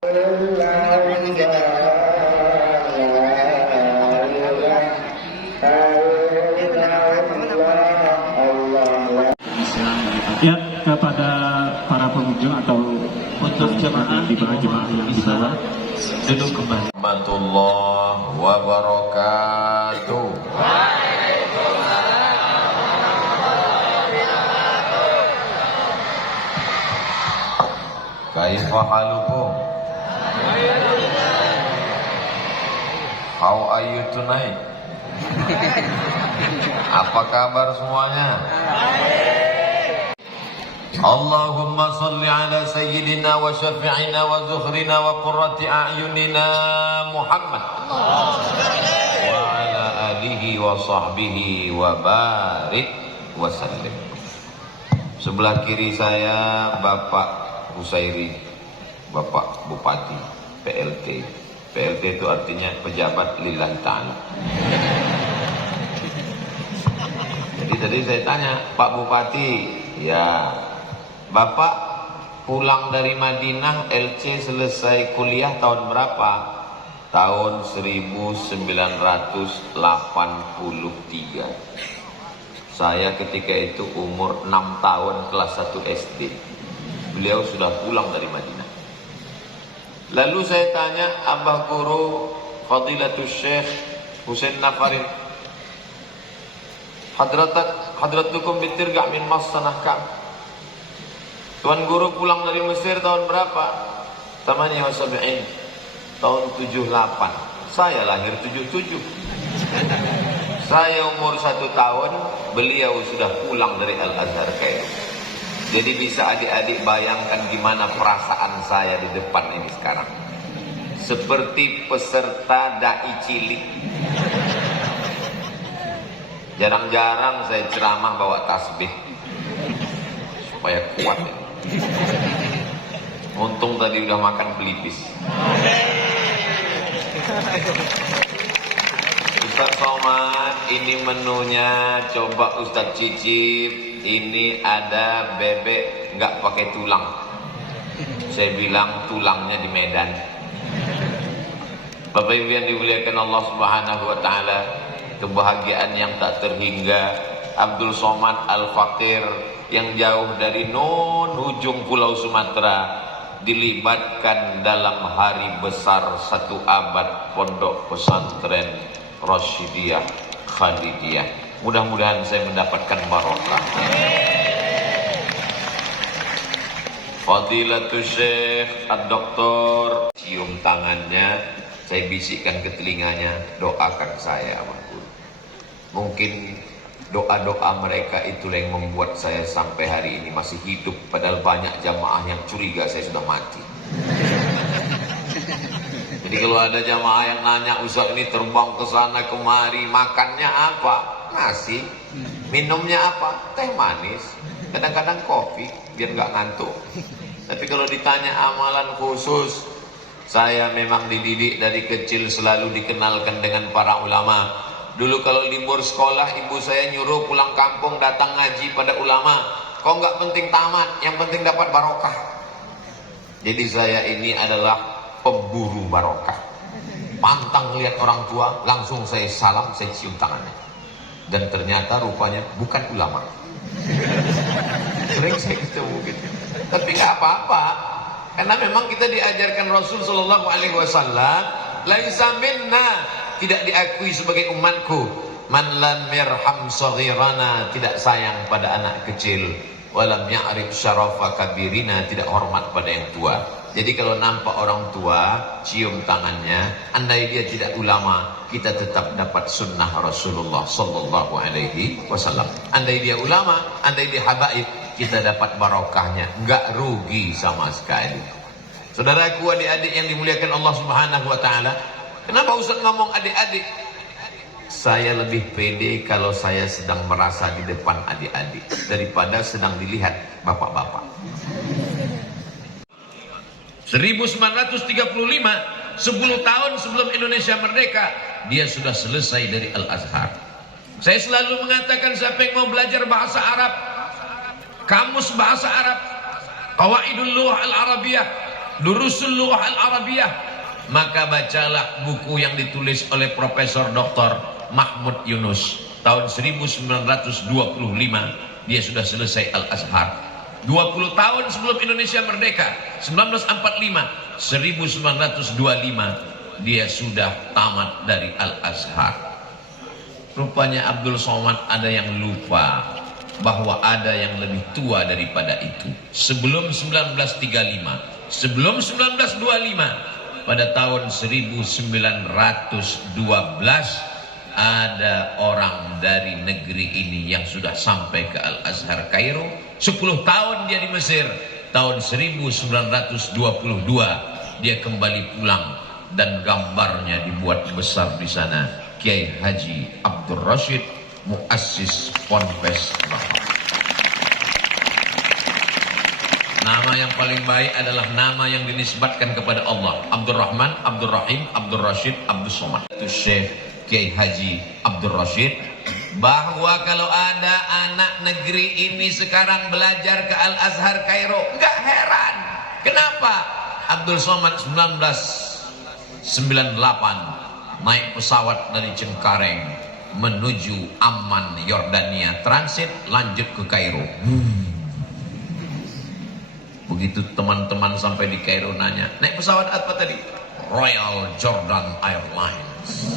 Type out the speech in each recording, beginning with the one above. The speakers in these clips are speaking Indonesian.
Ya, kepada para pengunjung atau untuk jemaah di bawah jemaah yang di bawah duduk kembali. Warahmatullahi wabarakatuh. Kaifa halukum? How are you tonight? Apa kabar semuanya? Allahumma salli ala sayyidina wa syafi'ina wa zukhrina wa qurrati a'yunina Muhammad wa ala alihi wa sahbihi wa barik wa sallim. Sebelah kiri saya Bapak Husairi, Bapak Bupati PLT. PLT itu artinya pejabat lillahi ta'ala. Jadi tadi saya tanya, Pak Bupati, ya Bapak pulang dari Madinah LC selesai kuliah tahun berapa? Tahun 1983. Saya ketika itu umur 6 tahun kelas 1 SD. Beliau sudah pulang dari Madinah. Lalu saya tanya Abah Guru Fadilatul Syekh Husain Nafarin, Hadratukum bitirga' min massanah kam. Tuan Guru pulang dari Mesir tahun berapa? Tamanya wasabi'in, tahun 78. Saya lahir 77. Saya umur 1 tahun, beliau sudah pulang dari Al-Azhar Kairo. Jadi bisa adik-adik bayangkan gimana perasaan saya di depan ini sekarang. Seperti peserta dai cilik. Jarang-jarang saya ceramah bawa tasbih supaya kuat ini. Untung tadi udah makan pelipis. Ustaz Somad, ini menunya, coba Ustaz cicip. Ini ada bebek nggak pakai tulang. Saya bilang tulangnya di Medan. Bapak Ibu yang dimuliakan Allah Subhanahu wa taala, kebahagiaan yang tak terhingga. Abdul Somad Al-Fakir yang jauh dari ujung Pulau Sumatera dilibatkan dalam hari besar 1 abad Pondok Pesantren Rasyidiyah Khalidiyah. Mudah-mudahan saya mendapatkan barokah. Fadilatul Syekh Ad-Doktor, cium tangannya, saya bisikkan ke telinganya, doakan saya Abang Guru. Mungkin doa-doa mereka itulah yang membuat saya sampai hari ini masih hidup, padahal banyak jamaah yang curiga saya sudah mati. Jadi kalau ada jamaah yang nanya, Ustaz ini terbang ke sana kemari, makannya apa? Nasi. Minumnya apa? Teh manis. Kadang-kadang kopi biar nggak ngantuk. Tapi kalau ditanya amalan khusus, saya memang dididik dari kecil selalu dikenalkan dengan para ulama. Dulu kalau libur sekolah, ibu saya nyuruh pulang kampung datang ngaji pada ulama. Kok nggak penting tamat, yang penting dapat barokah. Jadi saya ini adalah pemburu barokah. Pantang lihat orang tua, langsung saya salam, saya cium tangannya. Dan ternyata rupanya bukan ulama. Sering saya ketemu gitu. Tapi nggak apa-apa, karena memang kita diajarkan Rasul Shallallahu Alaihi Wasallam, laisa minna, tidak diakui sebagai umatku. Man lam yarham saghirana, tidak sayang pada anak kecil. Walam ya'rif syarafa kabirina, tidak hormat pada yang tua. Jadi kalau nampak orang tua, cium tangannya. Andai dia tidak ulama, kita tetap dapat sunnah Rasulullah Sallallahu Alaihi Wasallam. Andai dia ulama, andai dia habaib, kita dapat barokahnya. Enggak rugi sama sekali. Saudaraku, adik-adik yang dimuliakan Allah Subhanahu Wa Taala, kenapa Ustaz ngomong adik-adik? Saya lebih pede kalau saya sedang merasa di depan adik-adik daripada sedang dilihat bapak-bapak. 1935, 10 tahun sebelum Indonesia merdeka, dia sudah selesai dari Al-Azhar. Saya selalu mengatakan, siapa yang mau belajar bahasa Arab, kamus bahasa Arab, Qawaidul Lughah Al-Arabiyah, Durusul Lughah Al-Arabiyah, maka bacalah buku yang ditulis oleh Profesor Dr. Mahmud Yunus tahun 1925. Dia sudah selesai Al-Azhar. 20 tahun sebelum Indonesia merdeka, 1945, 1925 dia sudah tamat dari Al-Azhar. Rupanya Abdul Somad ada yang lupa bahwa ada yang lebih tua daripada itu. Sebelum 1935, sebelum 1925, pada tahun 1912 ada orang dari negeri ini yang sudah sampai ke Al-Azhar Kairo. 10 tahun dia di Mesir. Tahun 1922 dia kembali pulang dan gambarnya dibuat besar di sana. Kiai Haji Abdul Rashid, muassis Ponpes Raha. Nama yang paling baik adalah nama yang dinisbatkan kepada Allah. Abdul Rahman, Abdul Rahim, Abdul Rashid, Abdul Somad. Itu Syekh Kiai Haji Abdul Rashid, bahwa kalau ada anak negeri ini sekarang belajar ke Al-Azhar Kairo, enggak heran. Kenapa? Abdul Somad 1998 naik pesawat dari Cengkareng menuju Amman, Yordania, transit lanjut ke Kairo. Begitu teman-teman sampai di Kairo nanya, naik pesawat apa tadi? Royal Jordan Airlines.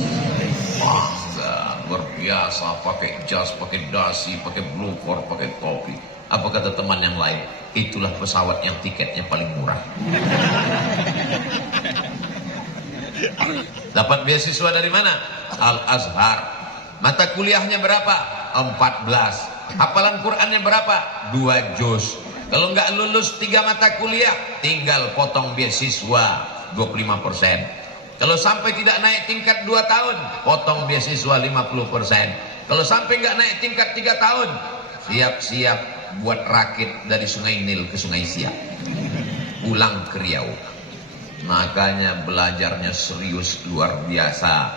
Bangga, luar biasa, pakai jas, pakai dasi, pakai blue cord, pakai topi. Apa kata teman yang lain? Itulah pesawat yang tiketnya paling murah. Dapat beasiswa dari mana? Al-Azhar. Mata kuliahnya berapa? 14. Hafalan Qurannya berapa? 2 juz. Kalau nggak lulus 3 mata kuliah, tinggal potong beasiswa 25%. Kalau sampai tidak naik tingkat 2 tahun, potong beasiswa 50%. Kalau sampai nggak naik tingkat 3 tahun, siap-siap buat rakit dari Sungai Nil ke Sungai Siak, pulang ke Riau. Makanya belajarnya serius luar biasa.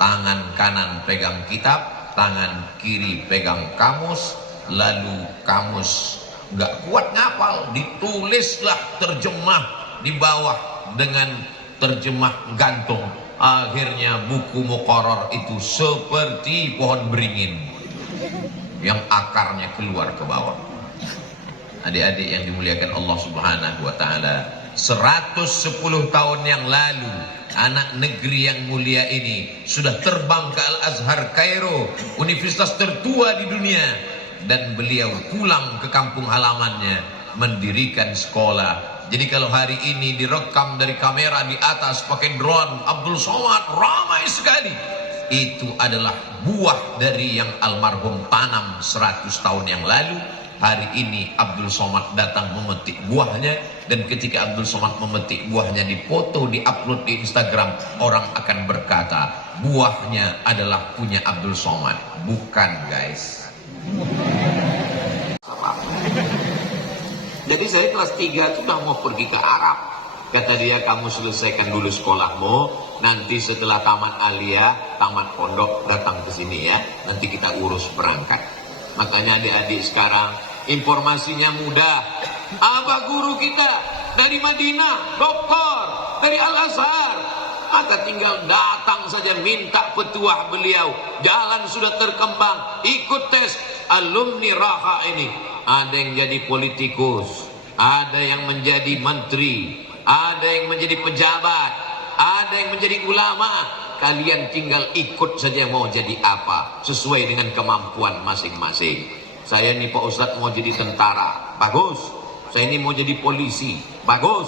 Tangan kanan pegang kitab, tangan kiri pegang kamus, lalu kamus nggak kuat ngapal, ditulislah terjemah di bawah dengan terjemah gantung. Akhirnya buku muqarrar itu seperti pohon beringin yang akarnya keluar ke bawah. Adik-adik yang dimuliakan Allah Subhanahu wa taala, 110 tahun yang lalu anak negeri yang mulia ini sudah terbang ke Al-Azhar Kairo, universitas tertua di dunia, dan beliau pulang ke kampung halamannya mendirikan sekolah. Jadi kalau hari ini direkam dari kamera di atas pakai drone, Abdul Somad ramai sekali. Itu adalah buah dari yang almarhum tanam 100 tahun yang lalu. Hari ini Abdul Somad datang memetik buahnya, dan ketika Abdul Somad memetik buahnya, dipoto, diupload di Instagram, orang akan berkata buahnya adalah punya Abdul Somad. Bukan, guys. Jadi saya kelas 3 sudah mau pergi ke Arab. Kata dia, kamu selesaikan dulu sekolahmu, nanti setelah tamat aliyah, tamat pondok, datang ke sini ya. Nanti kita urus berangkat. Makanya adik-adik sekarang informasinya mudah. Abah guru kita dari Madinah, doktor dari Al-Azhar, maka tinggal datang saja minta petuah beliau. Jalan sudah terkembang, ikut tes. Alumni Raha ini ada yang jadi politikus, ada yang menjadi menteri, ada yang menjadi pejabat, ada yang menjadi ulama. Kalian tinggal ikut saja mau jadi apa, sesuai dengan kemampuan masing-masing. Saya ini Pak Ustadz mau jadi tentara, bagus. Saya ini mau jadi polisi, bagus.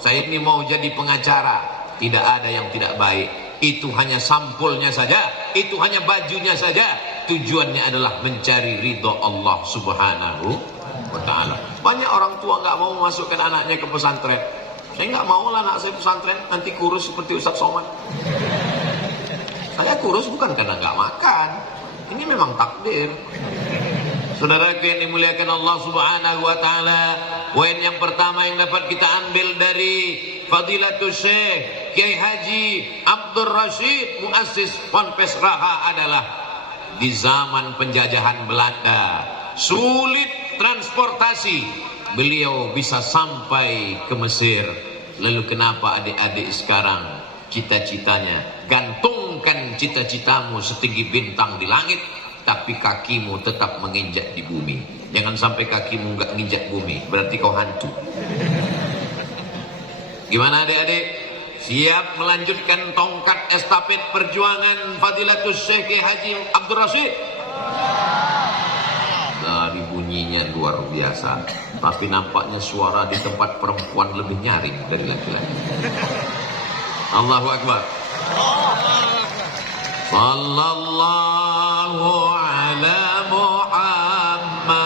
Saya ini mau jadi pengacara. Tidak ada yang tidak baik. Itu hanya sampulnya saja, itu hanya bajunya saja. Tujuannya adalah mencari ridho Allah Subhanahu wa ta'ala. Banyak orang tua nggak mau memasukkan anaknya ke pesantren. Saya nggak mau lah anak saya pesantren nanti kurus seperti Ustadz Somad. Saya kurus bukan karena nggak makan, ini memang takdir. Saudaraku yang dimuliakan Allah Subhanahu wa ta'ala, poin yang pertama yang dapat kita ambil dari Fadilatul Syekh Kiai Haji Abdul Rashid, muassis Ponpes Raha, adalah di zaman penjajahan Belanda sulit transportasi, beliau bisa sampai ke Mesir Lalu kenapa adik-adik sekarang cita-citanya, gantungkan cita-citamu setinggi bintang di langit, tapi kakimu tetap menginjak di bumi. Jangan sampai kakimu nggak menginjak bumi, berarti kau hantu. Gimana adik-adik? Siap melanjutkan tongkat estafet perjuangan Fadilatus Syekh Haji Abdul Rashid? Dari bunyinya luar biasa, tapi nampaknya suara di tempat perempuan lebih nyaring dari laki-laki. Allahu Akbar. Sallallahu ala Muhammad,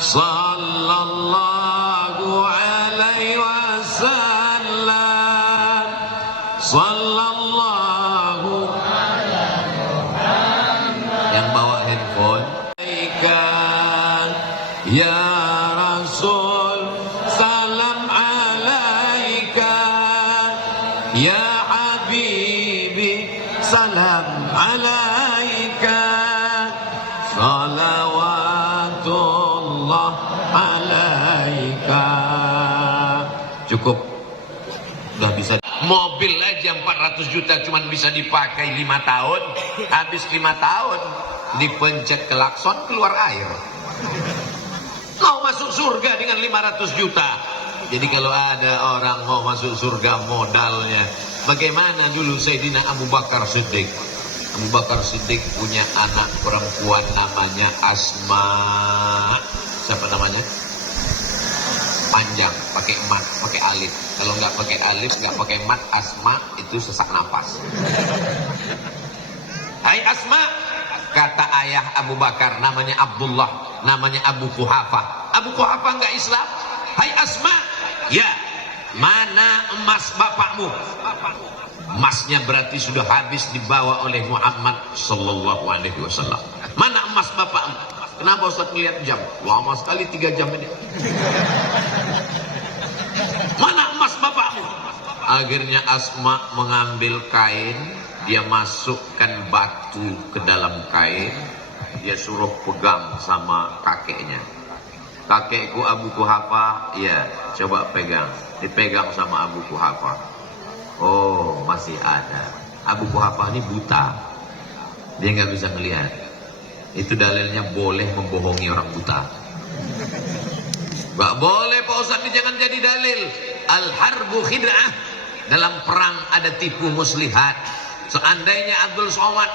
sallallahu alaihi wasallam, sallallahu. Yang bawa handphone, ya Rasul, salam alaika, ya Habibi, salam alaika, salawatullah alaika. Cukup, udah bisa. Mobil aja 400 juta cuman bisa dipakai 5 tahun. Habis 5 tahun dipencet klakson, keluar air. Mau masuk surga dengan 500 juta. Jadi kalau ada orang mau masuk surga modalnya, bagaimana dulu Sayyidina Abu Bakar Siddiq? Abu Bakar Siddiq punya anak perempuan namanya Asma. Siapa namanya? Panjang, pakai mat, pakai alif. Kalau nggak pakai alif, nggak pakai mat, Asma itu sesak napas. Hai Asma, kata ayah Abu Bakar, namanya Abdullah, namanya Abu Quhafah. Abu Quhafah nggak Islam. Hai Asma, ya, mana emas bapakmu? Emasnya berarti sudah habis dibawa oleh Muhammad sallallahu alaihi wasallam. Mana emas bapakmu? Kenapa Ustaz melihat jam? Lama sekali 3 jam ini. Mana emas bapakmu? Akhirnya Asma mengambil kain, dia masukkan batu ke dalam kain, dia suruh pegang sama kakeknya. Kakekku Abu Quhafah, ya, coba pegang. Dipegang sama Abu Quhafah. Oh, masih ada. Abu Quhafah ini buta, dia nggak bisa ngelihat. Itu dalilnya boleh membohongi orang buta. Gak boleh Pak Ustaz, ini jangan jadi dalil. Al-harbu khid'ah. Dalam perang ada tipu muslihat. Seandainya Abdul Somad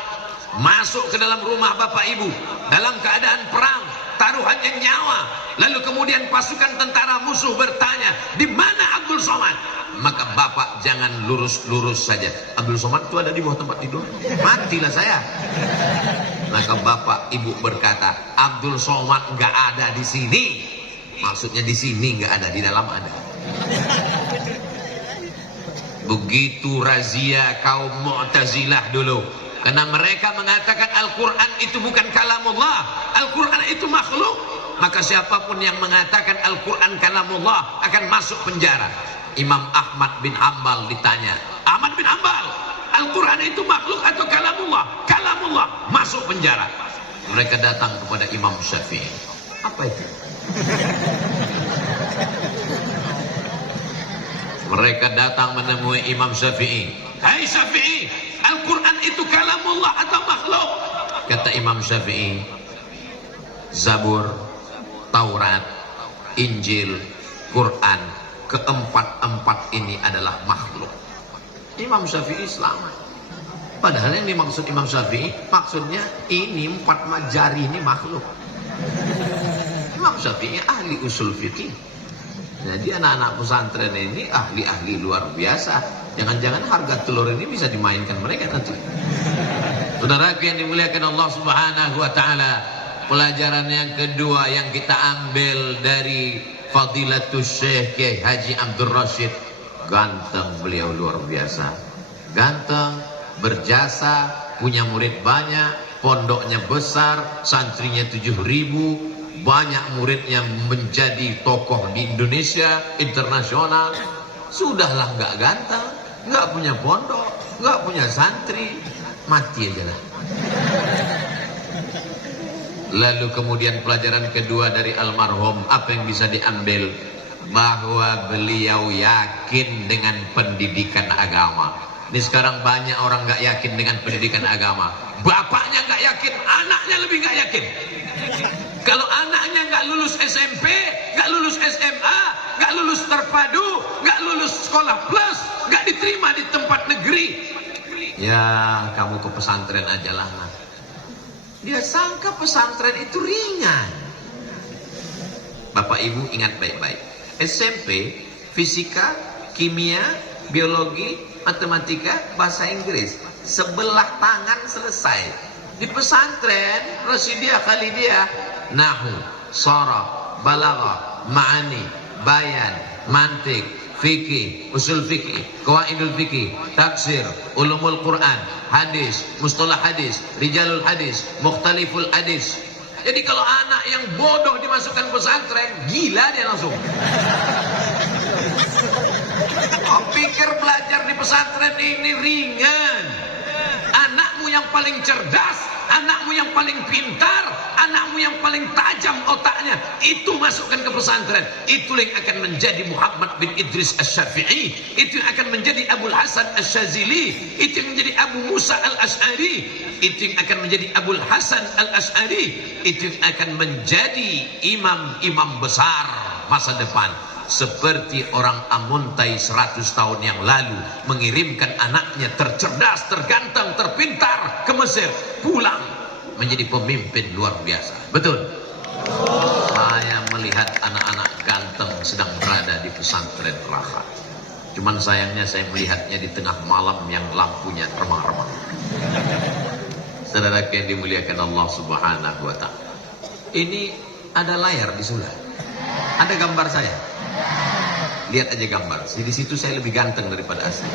masuk ke dalam rumah bapak ibu dalam keadaan perang, taruhannya nyawa, lalu kemudian pasukan tentara musuh bertanya, di mana Abdul Somad? Maka bapak jangan lurus-lurus saja. Abdul Somad itu ada di bawah tempat tidur. Matilah saya. Maka bapak ibu berkata, Abdul Somad nggak ada di sini. Maksudnya di sini nggak ada, di dalam ada. Begitu razia kaum Mu'tazilah dulu, karena mereka mengatakan Al-Quran itu bukan kalamullah, Al-Quran itu makhluk. Maka siapapun yang mengatakan Al-Quran kalamullah akan masuk penjara. Imam Ahmad bin Hanbal ditanya, Ahmad bin Hanbal, Al-Quran itu makhluk atau kalamullah? Kalamullah, masuk penjara. Mereka datang kepada Imam Syafi'i. Apa itu? Mereka datang menemui Imam Syafi'i. Hai Syafi'i, Al-Quran itu kalamullah atau makhluk? Kata Imam Syafi'i, Zabur, Taurat, Injil, Quran, keempat-empat ini adalah makhluk. Imam Syafi'i selamat. Padahal yang dimaksud Imam Syafi'i, maksudnya ini 4 jari ini makhluk. Imam Syafi'i ahli usul fikih. Jadi anak-anak pesantren ini ahli-ahli luar biasa. Jangan-jangan harga telur ini bisa dimainkan mereka nanti. Saudara yang dimuliakan Allah Subhanahu wa taala, pelajaran yang kedua yang kita ambil dari Fadilatus Syekh Kiai Haji Abdul Rashid, ganteng beliau luar biasa. Ganteng, berjasa, punya murid banyak, pondoknya besar, santrinya 7.000. Banyak muridnya menjadi tokoh di Indonesia, internasional. Sudahlah nggak ganteng, nggak punya pondok, nggak punya santri, mati aja lah. Lalu kemudian pelajaran kedua dari almarhum, apa yang bisa diambil? bahwa beliau yakin dengan pendidikan agama. Ini sekarang banyak orang nggak yakin dengan pendidikan agama. Bapaknya nggak yakin, anaknya lebih nggak yakin. Kalau anaknya nggak lulus SMP, nggak lulus SMA, nggak lulus terpadu, nggak lulus sekolah plus, nggak diterima di tempat negeri, ya kamu ke pesantren aja lah. Dia sangka pesantren itu ringan. Bapak Ibu ingat baik-baik. SMP, fisika, kimia, biologi, matematika, bahasa Inggris, sebelah tangan selesai. Di pesantren Rasidiyah Khalidiyah, nahu, sharaf, balaghah, ma'ani, bayan, mantik, fikih, usul fikih, qawaidul fikih, tafsir, ulumul Quran, hadis, mustalah hadis, rijalul hadis, mukhtaliful hadis. Jadi kalau anak yang bodoh dimasukkan pesantren, gila dia langsung. Oh, pikir belajar di pesantren ini ringan. Anakmu yang paling cerdas, anakmu yang paling pintar, anakmu yang paling tajam otaknya, itu masukkan ke pesantren. Itu yang akan menjadi Muhammad bin Idris Asy-Syafi'i, itu yang akan menjadi Abul Hasan Asy-Syazili, itu yang menjadi Abu Musa Al-Asy'ari, itu yang akan menjadi Abul Hasan Al-Asy'ari, itu yang akan menjadi imam-imam besar masa depan. Seperti orang Amuntai 100 tahun yang lalu mengirimkan anaknya tercerdas, terganteng, terpintar ke Mesir, pulang menjadi pemimpin luar biasa. Betul? Saya melihat anak-anak ganteng sedang berada di pesantren Rahat. Cuman sayangnya saya melihatnya di tengah malam yang lampunya remang-remang. Saudara yang dimuliakan Allah Subhanahu wa ta'ala, ini ada layar di sebelah, ada gambar saya. Lihat aja gambar. Di situ saya lebih ganteng daripada asli.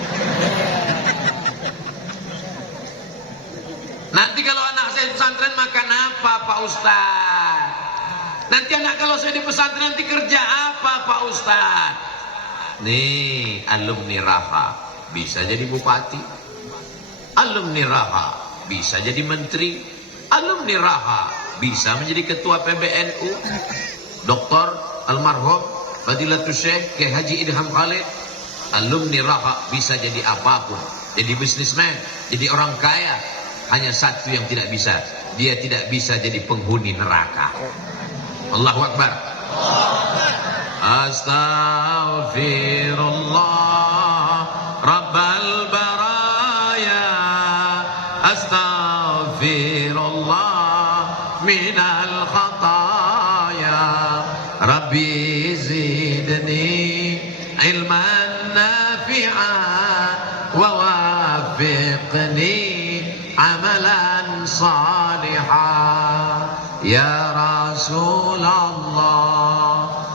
Nanti kalau anak saya di pesantren makan apa, Pak Ustaz? Nanti anak kalau saya di pesantren nanti kerja apa, Pak Ustaz? Nih, alumni Raha bisa jadi bupati, alumni Raha bisa jadi menteri, alumni Raha bisa menjadi ketua PBNU, Dr. Almarhum Fadilatul Syekh Kiai Haji Idham Khalid. Alumni Raha bisa jadi apapun, jadi bisnismen, jadi orang kaya. Hanya satu yang tidak bisa, dia tidak bisa jadi penghuni neraka. Allahu Akbar. Astaghfirullah Rabbal baraya, astaghfirullah minal khataya, Rabbi zidni ilman nafi'an wa wafiqni amalan salihan. Ya Rasulullah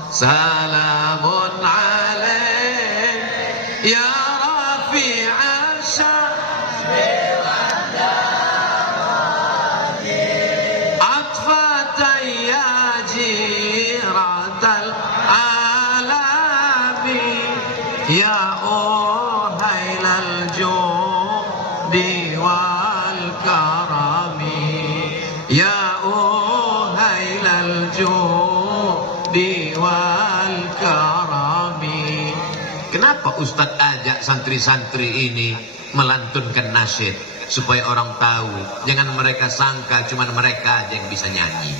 salamun alaik, ya rafi'an sya'bil atfatan ya jiratal alami, ya uhailal judi wal karami, ya uhailal judi wal karami. Kenapa Ustadz ajak santri-santri ini melantunkan nasyid? Supaya orang tahu, jangan mereka sangka cuma mereka aja yang bisa nyanyi.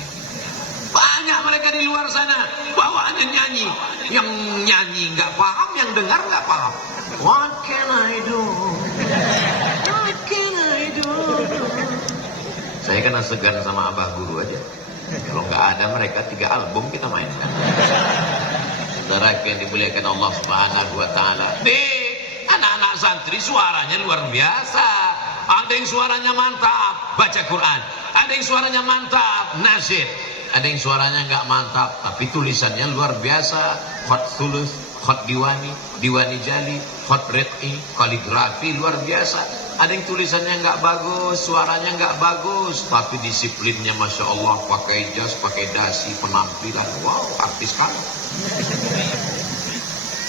Banyak mereka di luar sana bawaannya nyanyi, yang nyanyi nggak paham, yang dengar nggak paham. What can I do? What can I do? Saya kan segan sama Abah Guru aja. Kalau nggak ada mereka 3 album kita mainkan. Saudara yang dimuliakan Allah Subhanahu wa ta'ala, nih anak-anak santri suaranya luar biasa. Ada yang suaranya mantap baca Quran, ada yang suaranya mantap nasyid, ada yang suaranya nggak mantap tapi tulisannya luar biasa. Khat sulus, khat diwani, diwani jali, khat red'i, kaligrafi luar biasa. Ada yang tulisannya nggak bagus, suaranya nggak bagus, tapi disiplinnya masya Allah, pakai jas, pakai dasi, penampilan, wow, artis kan.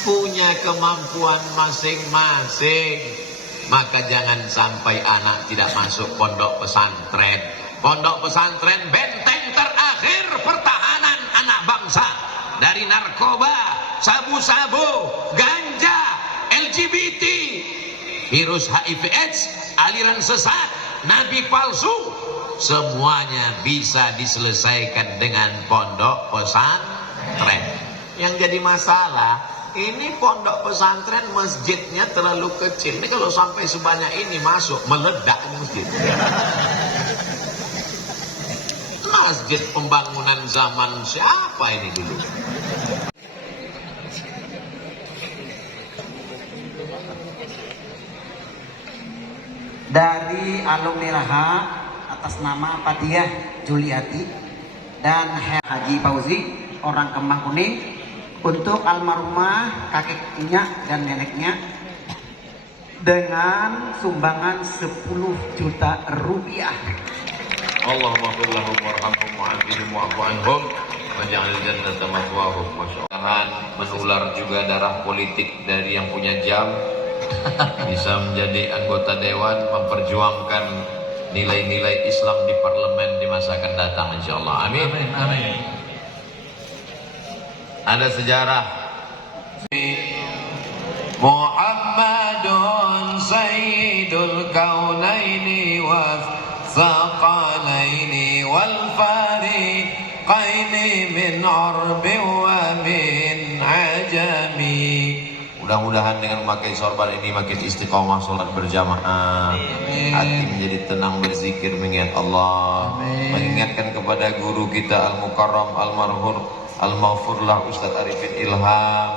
Punya kemampuan masing-masing. Maka jangan sampai anak tidak masuk pondok pesantren. Pondok pesantren benteng terakhir pertahanan anak bangsa dari narkoba, sabu-sabu, ganja, LGBT, virus HIV/AIDS, aliran sesat, nabi palsu, semuanya bisa diselesaikan dengan pondok pesantren. Yang jadi masalah, ini pondok pesantren masjidnya terlalu kecil. Ini kalau sampai sebanyak ini masuk, meledak masjid. Masjid pembangunan zaman siapa ini dulu? Dari alumni Raha atas nama Padiah Juliati dan Haji Fauzi orang Kembang Kuning untuk almarhumah kakeknya dan neneknya dengan sumbangan 10 juta rupiah. Allahumma ighfir lahum warhamhum wa'afihim wa'fu anhum waj'al jannata mathwahum. Masyaallah, menular juga darah politik dari yang punya jam, bisa menjadi anggota dewan memperjuangkan nilai-nilai Islam di parlemen di masa akan datang insyaallah. Amin. Amin. Amin. Ada sejarah Muhammadun sayyidul kaunaini wa thaqalaini wal fariqaini min urbi wa min ajami. Mudah-mudahan dengan memakai sorban ini makin istiqomah sholat berjamaah. Hati menjadi tenang berzikir mengingat Allah. Mengingatkan kepada guru kita Al-Mukarram Al-Marhur Al-Maghfurlah Ustadz Arifin Ilham.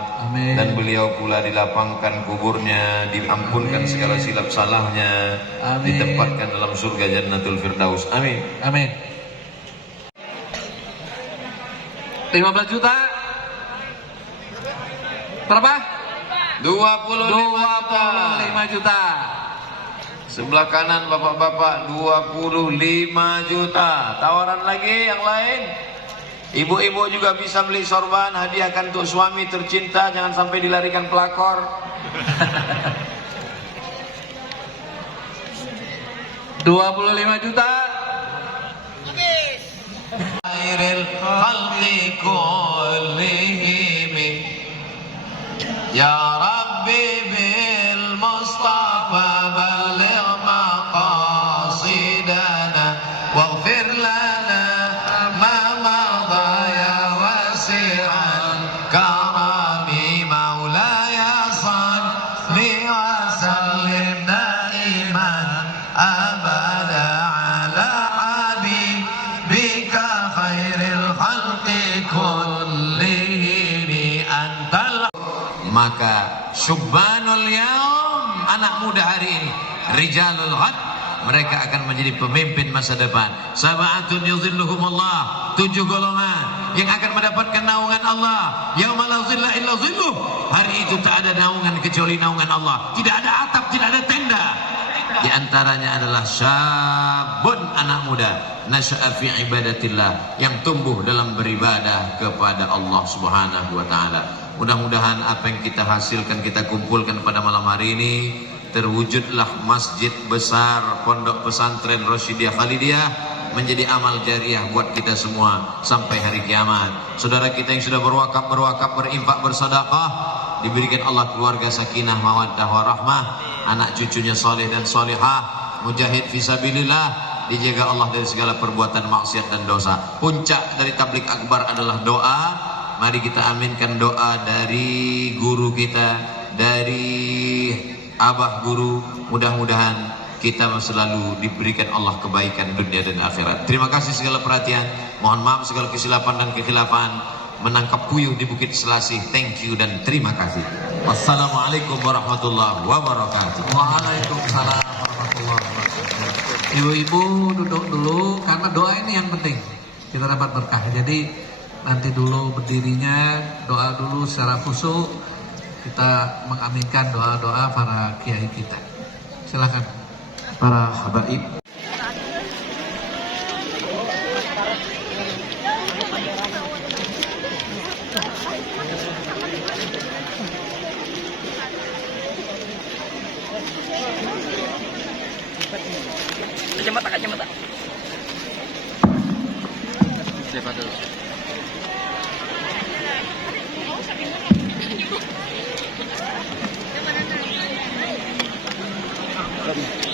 Dan beliau pula dilapangkan kuburnya, diampunkan segala silap salahnya, ditempatkan dalam surga Jannatul Firdaus. Amin. Amin. 15 juta. Berapa? 25 juta. Sebelah kanan bapak-bapak 25 juta. Tawaran lagi yang lain. Ibu-ibu juga bisa beli sorban, hadiahkan untuk suami tercinta, jangan sampai dilarikan pelakor. 25 juta. Khairil khalqi kullihim ya Rabbi bil Mustafa balligh maqasidana waghfir lana ma madha ya wasi'al karami maulaya salli wa sallim daiman abada ala habibika khairil khalqi kullihim antal. Maka syubbanul yaum, anak muda hari ini, rijalul ghad, mereka akan menjadi pemimpin masa depan. Sab'atun yuzilluhumullah, 7 golongan yang akan mendapatkan naungan Allah. Yauma la zilla illa zilluh, hari itu tak ada naungan kecuali naungan Allah. Tidak ada atap, tidak ada tenda. Di antaranya adalah syabun, anak muda, nasya'a fi ibadatillah, yang tumbuh dalam beribadah kepada Allah Subhanahu wa taala. Mudah-mudahan apa yang kita hasilkan, kita kumpulkan pada malam hari ini, terwujudlah masjid besar Pondok Pesantren Rosyidiyah Khalidiyah menjadi amal jariah buat kita semua sampai hari kiamat. Saudara kita yang sudah berwakaf, berinfak, bersedekah, diberikan Allah keluarga sakinah, mawaddah, warahmah, anak cucunya soleh dan solehah, mujahid fisabilillah, dijaga Allah dari segala perbuatan maksiat dan dosa. Puncak dari tablik akbar adalah doa. Mari kita aminkan doa dari guru kita, dari abah guru. Mudah-mudahan kita selalu diberikan Allah kebaikan dunia dan akhirat. Terima kasih segala perhatian. Mohon maaf segala kesilapan dan kekhilafan. Menangkap puyuh di Bukit Selasih. Thank you dan terima kasih. Wassalamualaikum warahmatullahi wabarakatuh. Waalaikumsalam warahmatullahi wabarakatuh. Ibu-ibu duduk dulu karena doa ini yang penting. Kita dapat berkah. Jadi nanti dulu berdirinya, doa dulu secara khusyuk, kita mengaminkan doa-doa para kiai kita. Silakan para habaib. Kacamata. Siapa dulu? Belum.